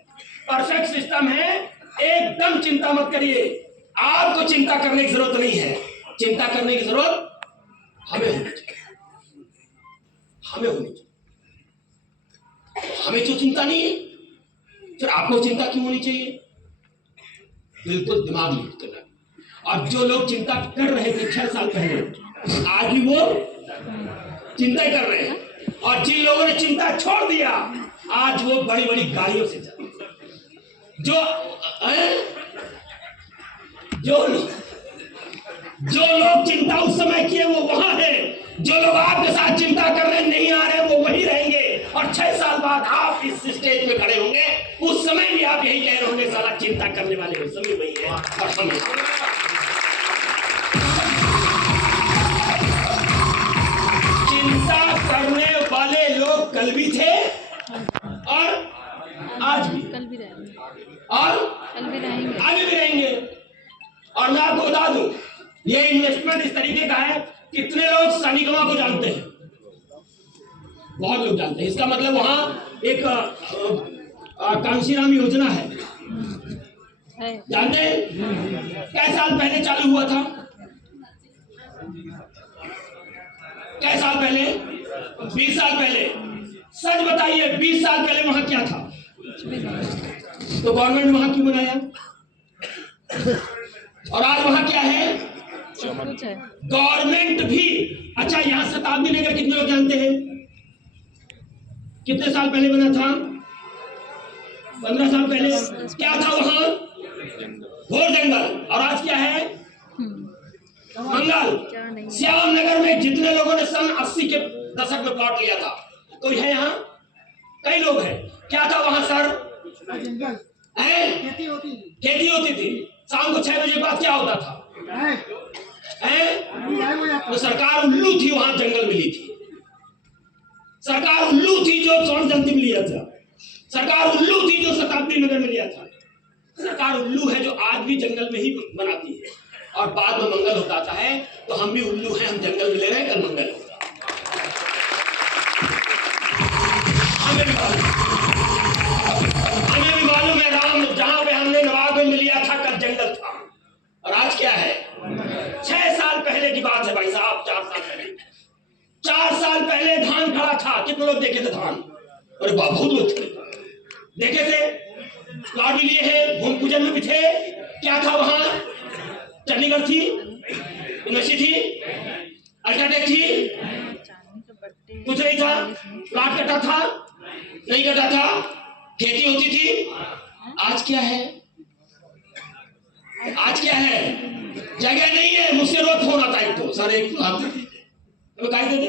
परफेक्ट सिस्टम है। एकदम चिंता मत करिए, आपको चिंता करने की जरूरत नहीं है। चिंता करने की जरूरत हमें होनी चाहिए, हमें होनी चाहिए। हमें तो चिंता नहीं है, फिर आपको चिंता क्यों होनी चाहिए? बिल्कुल दिमाग यूज करना। और जो लोग चिंता कर रहे थे 6 साल पहले, आज भी वो चिंता ही कर रहे हैं। और जिन लोगों ने चिंता छोड़ दिया, आज वो बड़ी बड़ी गाड़ियों से चलते हैं। जो लोग चिंता उस समय किए वो वहां है। जो लोग आपके साथ चिंता कर रहे नहीं आ रहे वो वही रहेंगे। और 6 साल बाद आप इस स्टेज पे खड़े होंगे, उस समय भी आप यही कह रहे होंगे, साला चिंता करने वाले उस समय वही है और हम। चिंता करने वाले लोग कल भी थे और आज भी, कल भी रहेंगे और कल भी रहेंगे, आगे भी रहेंगे। और मैं आपको बता दूं, ये इन्वेस्टमेंट इस तरीके का है, कितने लोग सनिगमा को जानते हैं? बहुत लोग जानते हैं। इसका मतलब वहां एक कांशीराम योजना है, जानते हैं? कई साल पहले चालू हुआ था? कई साल पहले? 20 साल पहले। सच बताइए, 20 साल पहले वहां क्या था? तो गवर्नमेंट वहां क्यों बनाया? और आज वहां क्या है? कुछ है। गवर्नमेंट भी। अच्छा, यहां शताब्दी नगर कितने लोग जानते हैं? कितने साल पहले बना था? 15 साल पहले। क्या था वहां? घोर जंगल। और आज क्या है? मंगल। श्याम नगर में जितने लोगों ने सन 80 के दशक में प्लॉट लिया था, कोई है यहाँ? कई लोग हैं। क्या था वहां सर? खेती होती थी। शाम को 6 बजे बाद क्या होता था? हैं? तो सरकार उल्लू थी, वहां जंगल मिली थी। सरकार उल्लू थी जो स्वर्ण जयंती में लिया था। सरकार उल्लू थी जो शताब्दी नगर में लिया था। सरकार उल्लू है जो आज भी जंगल में ही बनाती है और बाद में मंगल होता है। तो हम भी उल्लू हैं, हम जंगल में ले रहे हैं, कल मंगल होगा। हमें भी मालूम है, राम जहां पे हमने नवाबगंज में लिया था, कल जंगल था और आज क्या है? 6 साल पहले की बात है भाई साहब, 4 साल पहले। 4 साल पहले धान खड़ा था। कितने लोग देखे थे धान? अरे बहुत लोग थे, देखे थे। प्लॉट भी लिए हैं, भूमि पूजन में भी थे। क्या था वहां? चंडीगढ़ थी, यूनिवर्सिटी थी, अल्ट्राटेक थी, कुछ नहीं था। प्लॉट कटा था, नहीं कटा था, खेती होती थी। आज क्या है? आज क्या है? जगह नहीं है। मुझसे रोज फोन आता है, तो सर एक तो काय दे दे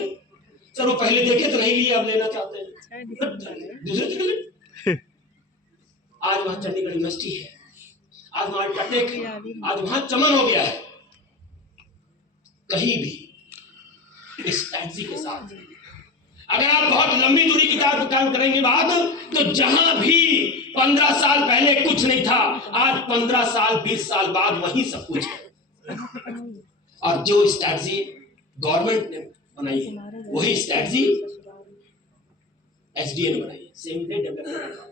सर, वो पहले देखे तो नहीं लिए, अब लेना चाहते हैं दूसरे जगह। आज वहां चंडीगढ़ यूनिवर्सिटी है, आज वहां अल्ट्राटेक है, आज वहां चमन हो गया है। कहीं भी इस टैक्सी के साथ अगर आप बहुत लंबी दूरी की काम करेंगे बात, तो जहां भी 15 साल पहले कुछ नहीं था, आज 15 साल 20 साल बाद वही सब कुछ है। और जो स्ट्रैटेजी गवर्नमेंट ने बनाई है, वही स्ट्रैटेजी एसडीए ने बनाई है, सेम डे डेवलपमेंट।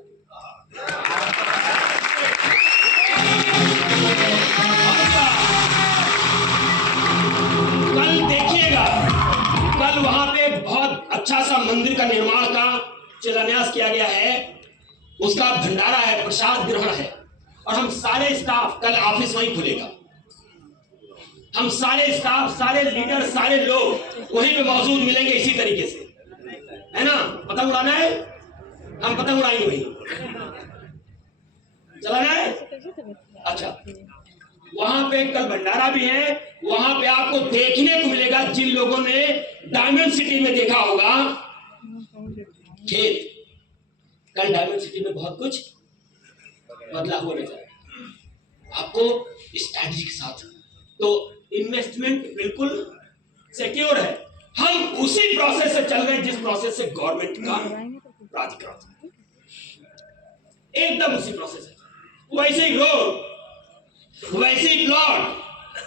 कल देखिएगा, कल वहां पे बहुत अच्छा सा मंदिर का निर्माण का शिलान्यास किया गया है। उसका भंडारा है, प्रसाद ग्रहण है, और हम सारे स्टाफ, कल ऑफिस वहीं खुलेगा। हम सारे स्टाफ, सारे लीडर, सारे लोग वहीं पे मौजूद मिलेंगे इसी तरीके से, है ना? पतंग उड़ाना है, हम पतंग उड़ाएंगे वहीं। चलाना है? अच्छा, वहां पे कल भंडारा भी है। वहां पे आपको देखने को मिलेगा, जिन लोगों ने डायमंड सिटी में देखा होगा खेत, कल डायमंड सिटी में बहुत कुछ बदला हुआ नजर आपको स्ट्रैटेजी के साथ। तो इन्वेस्टमेंट बिल्कुल सिक्योर है। हम उसी प्रोसेस से चल रहे हैं जिस प्रोसेस से गवर्नमेंट का प्राधिकरण था, एकदम उसी प्रोसेस है। वैसे ही रोड, वैसे ही प्लॉट,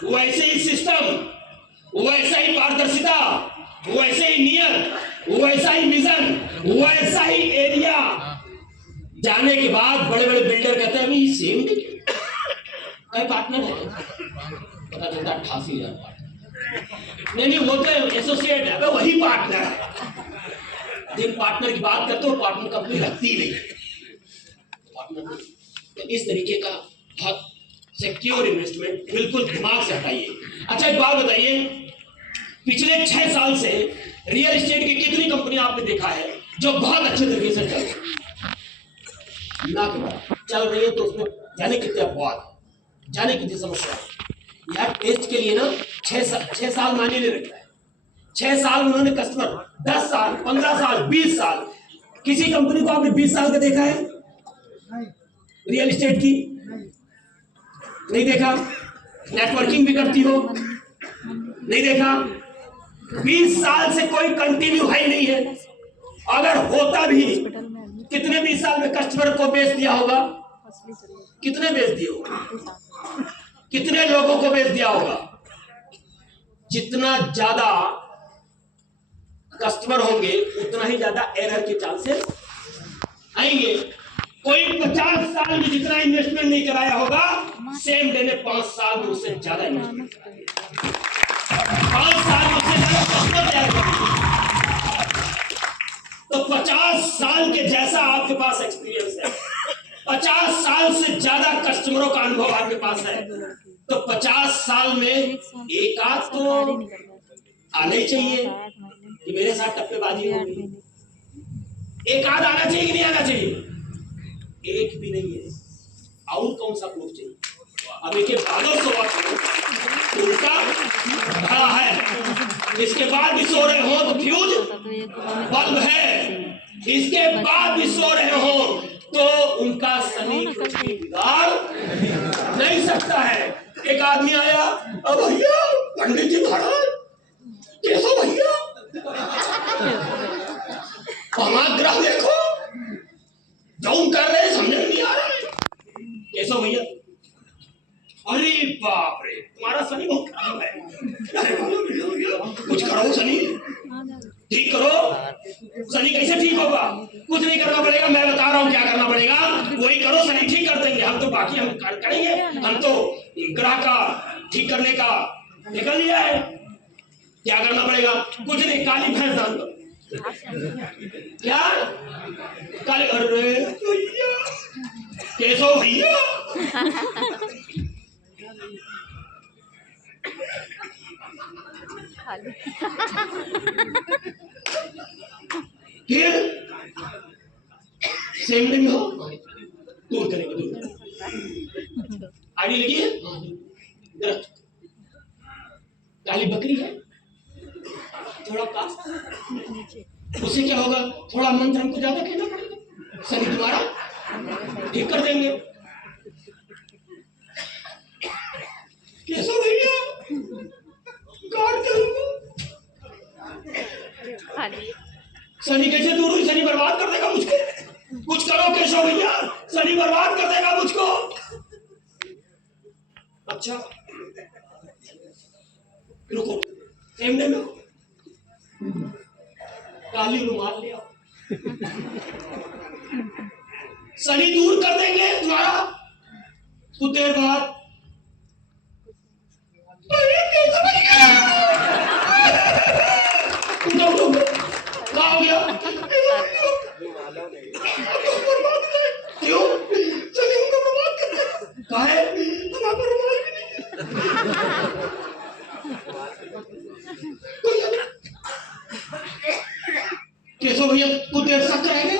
वैसे ही सिस्टम, वैसा ही पारदर्शिता, वैसे ही नियत, वैसा ही विजन, वैसा ही एरिया। जाने के बाद बड़े बड़े बिल्डर कहते हैं अभी सेम कई पार्टनर है, पता चलता 88,000 पार्टनर। नहीं, वो तो एसोसिएट है, वही पार्टनर है। जिन पार्टनर की बात करते हो, पार्टनर कंपनी रखती नहीं। पार्टनर तो इस तरीके का बहुत सिक्योर इन्वेस्टमेंट बिल्कुल दिमाग से हटाइए। अच्छा, एक बात बताइए, पिछले 6 साल से रियल एस्टेट की कितनी कंपनियां आपने देखा है जो बहुत अच्छे तरीके से चल रही है? ना के बाद चल रही है, तो उसमें जाने कितने अपवाद, जाने कितनी समस्या है। यार टेस्ट के लिए ना 6 साल मायने नहीं रखता है। 6 साल में उन्होंने कस्टमर, 10 साल, 15 साल, 20 साल। किसी कंपनी को आपने 20 साल का देखा है रियल एस्टेट की? नहीं देखा। नेटवर्किंग भी करती हो? नहीं देखा। 20 साल से कोई कंटिन्यू है ही नहीं है। अगर होता भी, कितने 20 साल में कस्टमर को बेच दिया होगा? कितने बेच दिए होगा? कितने लोगों को बेच दिया होगा? जितना ज्यादा कस्टमर होंगे उतना ही ज्यादा एरर के चांसेस आएंगे। कोई 50 साल में जितना इन्वेस्टमेंट नहीं कराया होगा, सेम डे ने 5 साल में उससे ज्यादा इन्वेस्टमेंट, 5 साल में उससे ज्यादा कस्टमर तैयार करेंगे। तो 50 साल के जैसा आपके पास एक्सपीरियंस है, 50 साल से ज्यादा कस्टमरों का अनुभव आपके पास है, तो 50 साल में एक आध तो आना ही चाहिए कि मेरे साथ टप्पेबाजी हो गई। एक आध आना चाहिए कि नहीं आना चाहिए? एक भी नहीं है। और कौन सा प्रूफ चाहिए? अब एक बादल सो उल्टा खड़ा है, इसके बाद भी सो रहे हो तो फ्यूज बल्ब है, इसके बाद भी सो रहे हो तो उनका सनी कुछ भी बिगाड़ नहीं सकता है। एक आदमी आया, अब भैया पंडित जी महाराज कैसो भैया हमारा ग्रह देखो जौन कर रहे समझ में नहीं आ रहा है। कैसो भैया? अरे बाप रे तुम्हारा शनि बहुत खराब है। अरे भैया कुछ करो शनि ठीक करो। शनि कैसे ठीक होगा? कुछ नहीं करना पड़ेगा, मैं बता रहा हूँ क्या करना पड़ेगा, वही करो, शनि ठीक कर देंगे हम तो। बाकी हम करेंगे, हम तो ग्रह का ठीक करने का निकल लिया है। क्या करना पड़ेगा? कुछ नहीं, काली भैंस दान दो। क्या काली? अरे भैया कैसो भैया फिर सेम नहीं हो दूर करेंगे, दूर आईडी लगी है। काली बकरी है, थोड़ा पास, उससे क्या होगा? थोड़ा मंत्र हमको ज्यादा कहना पड़ेगा, शनि तुम्हारा ठीक कर देंगे। कैसा भैया काट करूंगा? शनि कैसे दूर हुई? शनि बर्बाद कर देगा मुझको। कुछ करो केशव भैया, शनि बर्बाद कर देगा मुझको। अच्छा रुको, सेमने में काली रुमाल ले आओ, शनि दूर कर देंगे तुम्हारा। कुछ देर बाद क्या हो गया? क्यों? चलिए उनको बर्बाद करते हैं। कहा है हमारा रुमाल भी नहीं। कैसो भैया कुछ देर तक करेंगे,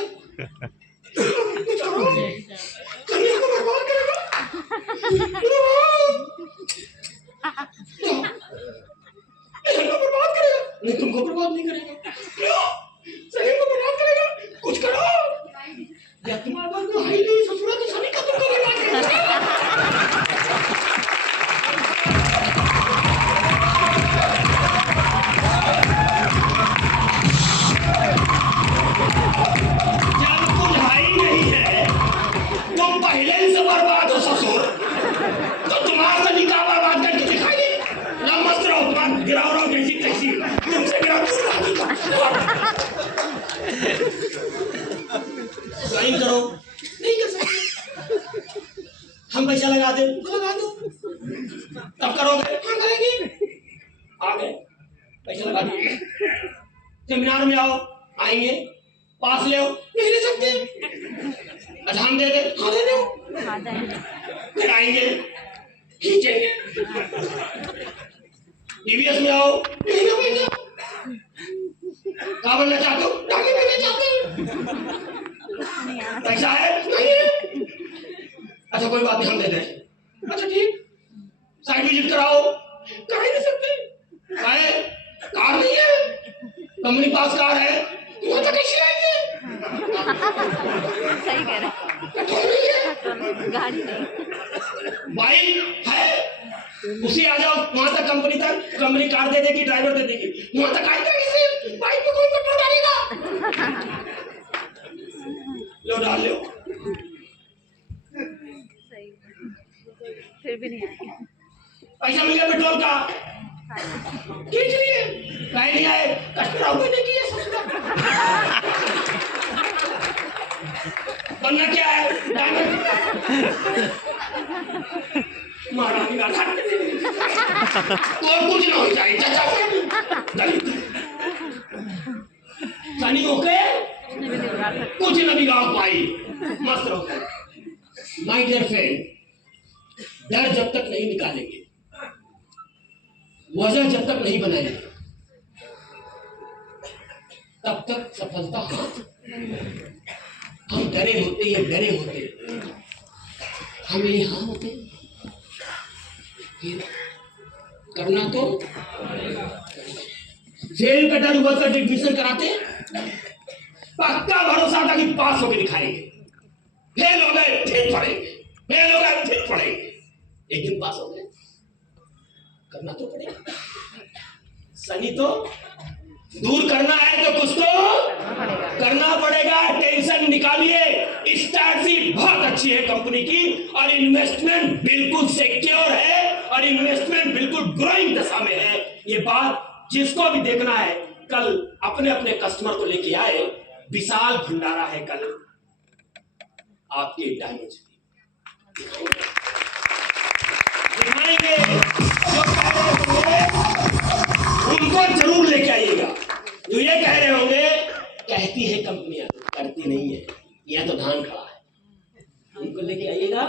चलिए उनको बर्बाद करेगा। बर्बाद करेगा? नहीं, तुमको बर्बाद नहीं करेगा। क्यों? शनि को बर्बाद करेगा। कुछ करो या तुम्हारे पास में हाई नहीं ससुरा तो शनि का तुमको बर्बाद करेगा। जब तुम हाई नहीं है, तुम पहले से बर्बाद हो ससुर, तो तुम्हारा शनि का बर्बाद करके दिखाई मस्त रहो, तुम्हारा गिराओ रहो जैसी तैसी, तुमसे गिराओ ज्वाइन करो। नहीं कर सकते, हम पैसा लगा दे, लगा दो, तब करोगे? हाँ करेंगे। आ गए, पैसा लगा दो, सेमिनार में आओ, आएंगे, पास ले आओ, नहीं ले सकते। अच्छा हम दे दे, हाँ दे दो, फिर आएंगे, खींचेंगे। टीवीएस में आओ, नहीं ना पैसा, क्या बनना चाहते हो? डॉक्टर बनना चाहते हो? पैसा है? नहीं है। अच्छा कोई बात नहीं, हम दे दें। अच्छा ठीक, साइड विजिट कराओ, करा ही नहीं सकते। काहे? कार नहीं है, कंपनी पास कार है, वहां तक कैसे आएंगे? सही कह रहे हैं, गाड़ी नहीं, बाइक है, उसी आ जाओ वहां तक, कंपनी तक, कंपनी कार दे देगी, ड्राइवर दे देगी, वहां तक आएंगे कैसे? बाइक में कोई पेट्रोल डालेगा? लो डाल लो, सही, फिर भी नहीं आए। पैसा मिल गया पेट्रोल का, खींच लिए, कहीं नहीं आए, कस्टमर आओगे नहीं किए। बनना क्या है? डायमंड महारानी का घाट और कुछ ना हो जाए। शनि होके कुछ न बिगाड़ पाई, मस्त रहो। माय डियर फ्रेंड, डर जब तक नहीं निकालेंगे, वजह जब तक नहीं बनाएंगे, तब तक सफलता हाथ। हम डरे होते, ये डरे होते, हम यहाँ होते, करना तो फेल का डर हुआ था, एडमिशन कराते, पक्का भरोसा था कि पास होके दिखाएंगे। फेल हो गए फिर पढ़ेंगे, फेल हो गए फिर पढ़ेंगे, एक दिन पास हो गए। करना तो पड़ेगा। शनि तो दूर करना है तो कुछ तो करना पड़ेगा। टेंशन निकालिए। स्टार्टशीट बहुत अच्छी है कंपनी की और इन्वेस्टमेंट बिल्कुल सिक्योर है और इन्वेस्टमेंट बिल्कुल ग्रोइंग दशा में है। ये बात जिसको भी देखना है कल अपने अपने कस्टमर को लेके आए। विशाल भंडारा है कल आपके डायमंड दिखाएंगे। जो कह रहे होंगे उनको जरूर लेके आइएगा। जो ये कह रहे होंगे कहती है कंपनियां करती नहीं है, यह तो धान खड़ा है, उनको लेके आइएगा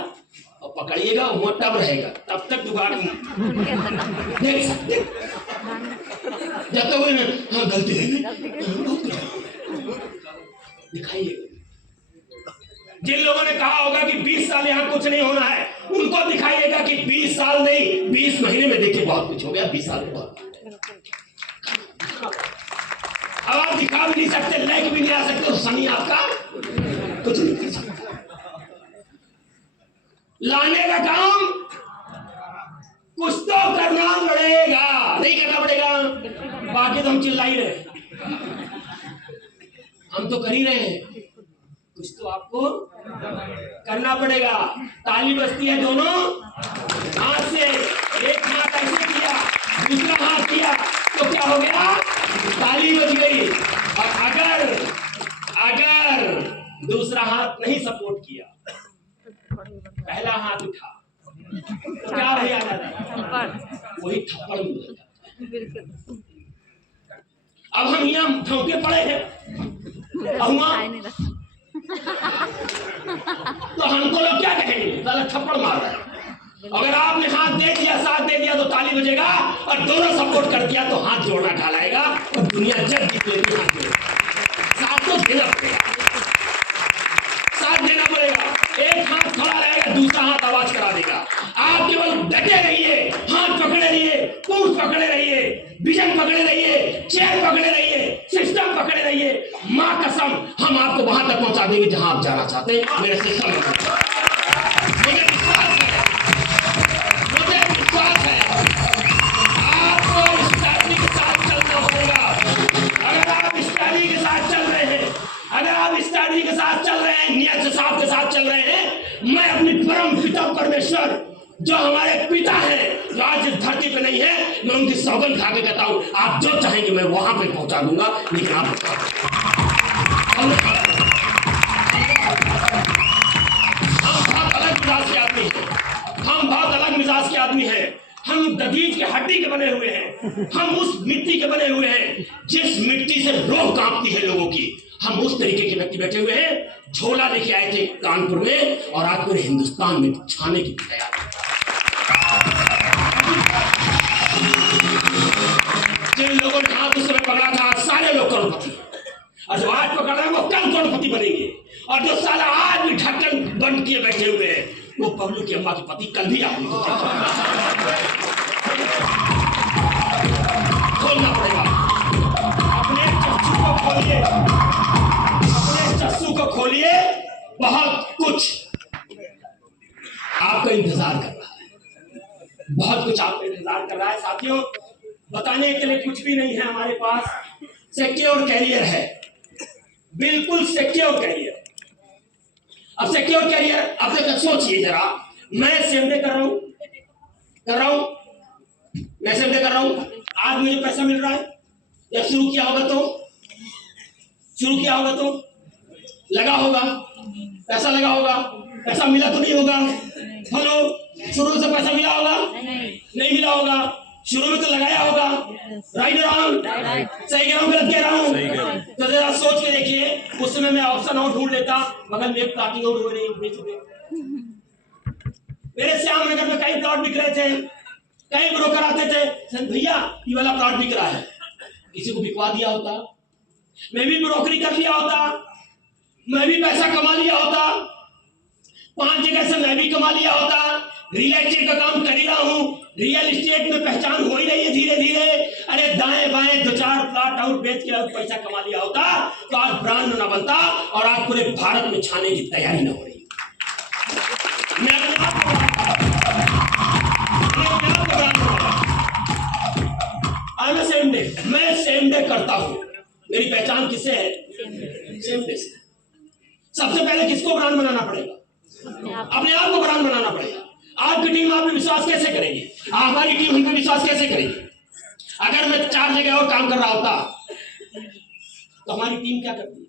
और पकड़िएगा। वो तब रहेगा, तब तक जुगाड़ देख सकते जब तक वो हाँ गलती है दिखाइएगा। जिन लोगों ने कहा होगा कि 20 साल यहाँ कुछ नहीं होना है, उनको दिखाइएगा कि 20 साल नहीं 20 महीने में देखिए बहुत कुछ हो गया। 20 साल के बाद अब आप दिखा भी नहीं सकते, लाइक भी नहीं आ सकते, तो शनि आपका कुछ नहीं कर सकता। लाने का काम कुछ तो करना पड़ेगा, नहीं करना पड़ेगा। बाकी तो हम चिल्ला ही रहे, हम तो कर ही रहे हैं। कुछ तो आपको करना पड़ेगा। ताली बजती है दोनों हाथ से। एक हाथ ऐसे किया, दूसरा हाथ किया तो क्या हो गया? ताली बज गई। और अगर दूसरा हाथ नहीं सपोर्ट किया, पहला हाथ उठा तो क्या रह जाता? वही थप्पड़ मिल जाता। अब हम यहाँ ठोके पड़े हैं, तो हमको लोग क्या कहेंगे? साला थप्पड़ मार रहा है। अगर आपने हाथ दे दिया, साथ दे दिया तो ताली बजेगा, और दोनों सपोर्ट कर दिया तो हाथ जोड़ना ढालाएगा और दुनिया जब जीत लेगी हाथ जोड़ेगा। साथ तो देना पड़ेगा, साथ देना पड़ेगा। एक हाथ खड़ा रहेगा, दूसरा हाथ आवाज करा देगा। आप केवल डटे रहिए, हाथ पकड़े रहिए, पूंछ पकड़े रहिए, विजन पकड़े रहिए, चेयर पकड़े रहिए, सिस्टम पकड़े रहिए। मां कसम हम आपको वहां तक पहुंचा देंगे जहां आप जाना चाहते हैं। मेरे सिस्टम में मुझे विश्वास है आपको स्ट्रैटेजी के साथ चलना पड़ेगा। अगर आप स्ट्रैटेजी के साथ चल रहे हैं, अगर आप स्ट्रैटेजी के साथ चल रहे हैं, नियत से साथ के साथ चल रहे हैं, मैं अपनी परम पिता परमेश्वर जो हमारे पिता हैं, जो आज इस धरती पे नहीं है, मैं उनकी सौगंध खा के कहता हूं आप जो चाहेंगे मैं वहां पे पहुंचा दूंगा। लेकिन आप हम बहुत अलग मिजाज के आदमी हैं, हम बहुत अलग मिजाज के आदमी हैं। हम दगीज के हड्डी के बने हुए हैं, हम उस मिट्टी के बने हुए हैं जिस मिट्टी से रूह कांपती है लोगों की। हम उस तरीके के व्यक्ति बैठे हुए हैं। झोला लेके आए थे कानपुर में और आज पूरे हिंदुस्तान में छाने की तैयारी। जिन लोगों ने हाथ उस समय पकड़ा था सारे लोग करोड़पति, और जो आज पकड़ रहे हैं वो कल करोड़पति बनेंगे। और जो साला आज भी ढक्कन बंद किए बैठे हुए हैं वो पब्लू की अम्मा के पति कल भी आदमी खोलना पड़ेगा। अपने चस्सू को खोलिए, अपने चस्सू को खोलिए। बहुत कुछ आपका इंतजार कर रहा है, बहुत कुछ आपका इंतजार कर रहा है। साथियों बताने के लिए कुछ भी नहीं है हमारे पास। सिक्योर कैरियर है, बिल्कुल सिक्योर कैरियर। अब सिक्योर कैरियर आप सोचिए जरा, मैं सेमडे कर रहा हूं, मैं सेमडे कर रहा हूं। आज मुझे पैसा मिल रहा है। जब शुरू किया होगा तो लगा होगा, पैसा लगा होगा, पैसा मिला तो नहीं होगा। हेलो, शुरू से पैसा मिला होगा? नहीं मिला होगा। शुरू में तो लगाया होगा। Right wrong? सही कह रहा हूँ, गलत कह रहा हूँ? तो जरा सोच के देखिए, उस समय मैं ऑप्शन आउट ढूंढ लेता, मगर मेरे प्लॉटिंग आउट हो रही है। मेरे श्याम नगर में कई प्लॉट बिक रहे थे, कई ब्रोकर आते थे, भैया ये वाला प्लॉट बिक रहा है। किसी को बिकवा दिया होता, मैं भी ब्रोकरी कर लिया होता, मैं भी पैसा कमा लिया होता, 5 जगह से मैं भी कमा लिया होता। रियल एस्टेट का काम कर ही रहा हूं, रियल एस्टेट में पहचान हो ही रही है धीरे धीरे। अरे दाएं बाएं 2-4 प्लॉट आउट बेच के पैसा कमा लिया होता तो आज ब्रांड ना बनता और आज पूरे भारत में छाने की तैयारी ना हो रही। मैं अपने आप को आई एम सेम डे, मैं सेम डे करता हूं। मेरी पहचान किससे है? सेम डे से। सबसे पहले किसको ब्रांड बनाना पड़ेगा? अपने आप को ब्रांड बनाना पड़ेगा। आपकी टीम आप पे विश्वास कैसे करेगी? हमारी टीम हम पे विश्वास कैसे करेगी? अगर मैं 4 जगह और काम कर रहा होता तो हमारी टीम क्या करती?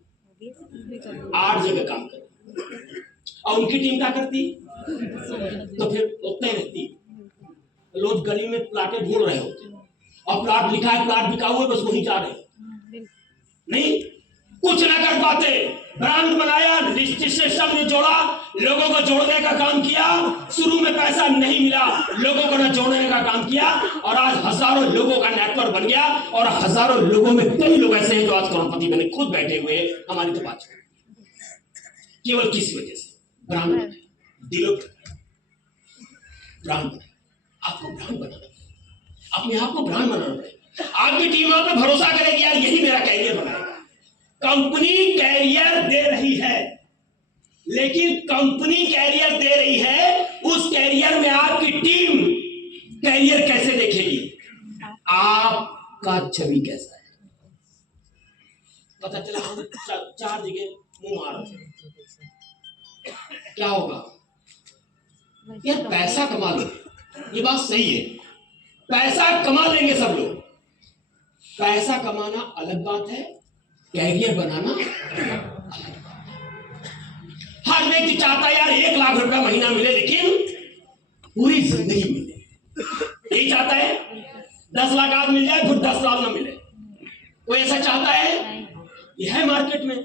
8 जगह काम करती। और उनकी टीम क्या करती? तो फिर उतने ही रहती। लोग गली में प्लाटें ढूंढ रहे होते और प्लाट लिखा है, प्लाट बिका हुआ, बस वहीं जा रहे नहीं, कुछ ना कर पाते। ब्रांड बनाया, सिस्टम में जोड़ा, लोगों को जोड़ने का काम किया। शुरू में पैसा नहीं मिला, लोगों को ना जोड़ने का काम किया, और आज हजारों लोगों का नेटवर्क बन गया। और हजारों लोगों में कई लोग ऐसे हैं जो आज करोड़पति बने, खुद बैठे हुए हैं हमारी तो बात। केवल किस वजह से? ब्रांड दिलो ब्रांड। आपको ब्रांड बनाना पड़ेगा, अपने आप को ब्रांड बनाना पड़ेगा। आपकी टीम आप पे भरोसा करेगी, यार यही मेरा कैरियर बनाएगा। कंपनी कैरियर दे रही है, लेकिन कंपनी कैरियर दे रही है, उस कैरियर में आपकी टीम कैरियर कैसे देखेगी? आपका छवि कैसा है? पता चला हम 4 जगह मुंह मार, क्या होगा? यार पैसा कमा लो, ये बात सही है, पैसा कमा लेंगे सब लोग। पैसा कमाना अलग बात है, कैरियर बनाना अलग बात है। हर व्यक्ति चाहता है यार 1 लाख रुपया महीना मिले, लेकिन पूरी जिंदगी मिले। यही चाहता है 10 लाख आज मिल जाए, फिर 10 साल ना मिले। कोई ऐसा चाहता है? यह है मार्केट में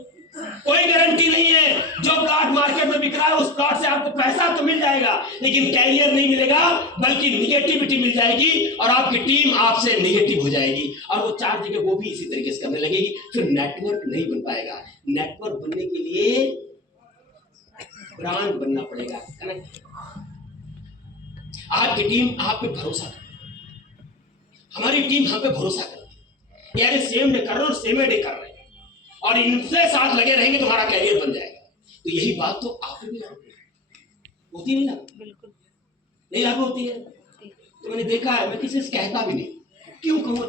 कोई गारंटी नहीं है। जो प्लॉट मार्केट में बिक रहा है, उस प्लॉट से आपको पैसा तो मिल जाएगा, लेकिन कैरियर नहीं मिलेगा, बल्कि निगेटिविटी मिल जाएगी और आपकी टीम आपसे निगेटिव हो जाएगी। और वो 4 जगह वो भी इसी तरीके से करने लगेगी, फिर नेटवर्क नहीं बन पाएगा। नेटवर्क बनने के लिए ब्रांड बनना पड़ेगा, कनेक्ट। आपकी टीम आप पे भरोसा करे, हमारी टीम हम पे भरोसा करे, यार सेम डे कर रहे हो, सेम डे कर रहे हैं, और इनसे साथ लगे रहेंगे, तुम्हारा कैरियर बन जाएगा। तो यही बात तो आप भी लागू होती नहीं लागू? बिल्कुल नहीं लागू होती है। तो मैंने देखा है, मैं किसी से कहता भी नहीं, क्यों कहूँ?